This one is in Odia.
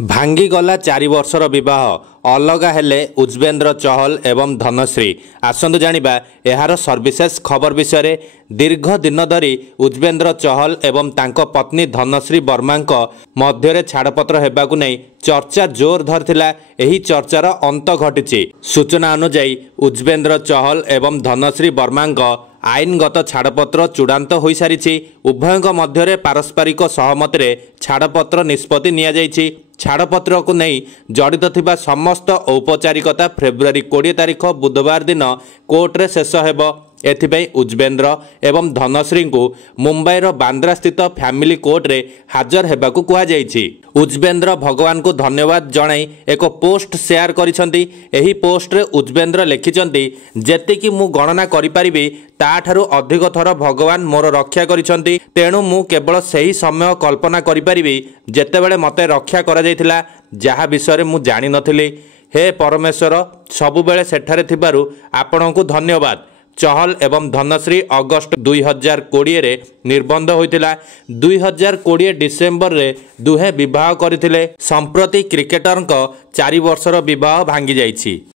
ଭାଙ୍ଗିଗଲା 4 ବର୍ଷର ବିବାହ ଅଲଗା ହେଲେ ଉଜବେନ୍ଦ୍ର ଚହଲ ଏବଂ ଧନଶ୍ରୀ। ଆସନ୍ତୁ ଜାଣିବା ଏହାର ସର୍ବିଶେଷ ଖବର ବିଷୟରେ। ଦୀର୍ଘ ଦିନ ଧରି ଉଜବେନ୍ଦ୍ର ଚହଲ ଏବଂ ତାଙ୍କ ପତ୍ନୀ ଧନଶ୍ରୀ ବର୍ମାଙ୍କ ମଧ୍ୟରେ ଛାଡ଼ପତ୍ର ହେବାକୁ ନେଇ ଚର୍ଚ୍ଚା ଜୋର ଧରିଥିଲା। ଏହି ଚର୍ଚ୍ଚାର ଅନ୍ତ ଘଟିଛି। ସୂଚନା ଅନୁଯାୟୀ ଉଜବେନ୍ଦ୍ର ଚହଲ ଏବଂ ଧନଶ୍ରୀ ବର୍ମାଙ୍କ ଆଇନଗତ ଛାଡ଼ପତ୍ର ଚୂଡ଼ାନ୍ତ ହୋଇସାରିଛି। ଉଭୟଙ୍କ ମଧ୍ୟରେ ପାରସ୍ପରିକ ସହମତିରେ ଛାଡ଼ପତ୍ର ନିଷ୍ପତ୍ତି ନିଆଯାଇଛି। ଛାଡ଼ପତ୍ରକୁ ନେଇ ଜଡ଼ିତ ଥିବା ସମସ୍ତ ଔପଚାରିକତା ଫେବୃଆରୀ 20 ତାରିଖ ବୁଧବାର ଦିନ କୋର୍ଟରେ ଶେଷ ହେବ। ଏଥିପାଇଁ ଉଜବେନ୍ଦ୍ର ଏବଂ ଧନଶ୍ରୀଙ୍କୁ ମୁମ୍ବାଇର ବାନ୍ଦ୍ରା ସ୍ଥିତ ଫ୍ୟାମିଲି କୋର୍ଟରେ ହାଜର ହେବାକୁ କୁହାଯାଇଛି। ଉଜବେନ୍ଦ୍ର ଭଗବାନଙ୍କୁ ଧନ୍ୟବାଦ ଜଣାଇ ଏକ ପୋଷ୍ଟ ସେୟାର କରିଛନ୍ତି। ଏହି ପୋଷ୍ଟରେ ଉଜବେନ୍ଦ୍ର ଲେଖିଛନ୍ତି, ଯେତିକି ମୁଁ ଗଣନା କରିପାରିବି ତାଠାରୁ ଅଧିକ ଥର ଭଗବାନ ମୋର ରକ୍ଷା କରିଛନ୍ତି। ତେଣୁ ମୁଁ କେବଳ ସେହି ସମୟ କଳ୍ପନା କରିପାରିବି ଯେତେବେଳେ ମୋତେ ରକ୍ଷା କରାଯାଇଥିଲା, ଯାହା ବିଷୟରେ ମୁଁ ଜାଣିନଥିଲି। ହେ ପରମେଶ୍ୱର, ସବୁବେଳେ ସେଠାରେ ଥିବାରୁ ଆପଣଙ୍କୁ ଧନ୍ୟବାଦ। ଚହଲ ଏବଂ ଧନଶ୍ରୀ ଅଗଷ୍ଟ 2020ରେ ନିର୍ବନ୍ଧ ହୋଇଥିଲା। 2020 ଡିସେମ୍ବରରେ ଦୁହେଁ ବିବାହ କରିଥିଲେ। ସମ୍ପ୍ରତି କ୍ରିକେଟରଙ୍କ 4 ବର୍ଷର ବିବାହ ଭାଙ୍ଗିଯାଇଛି।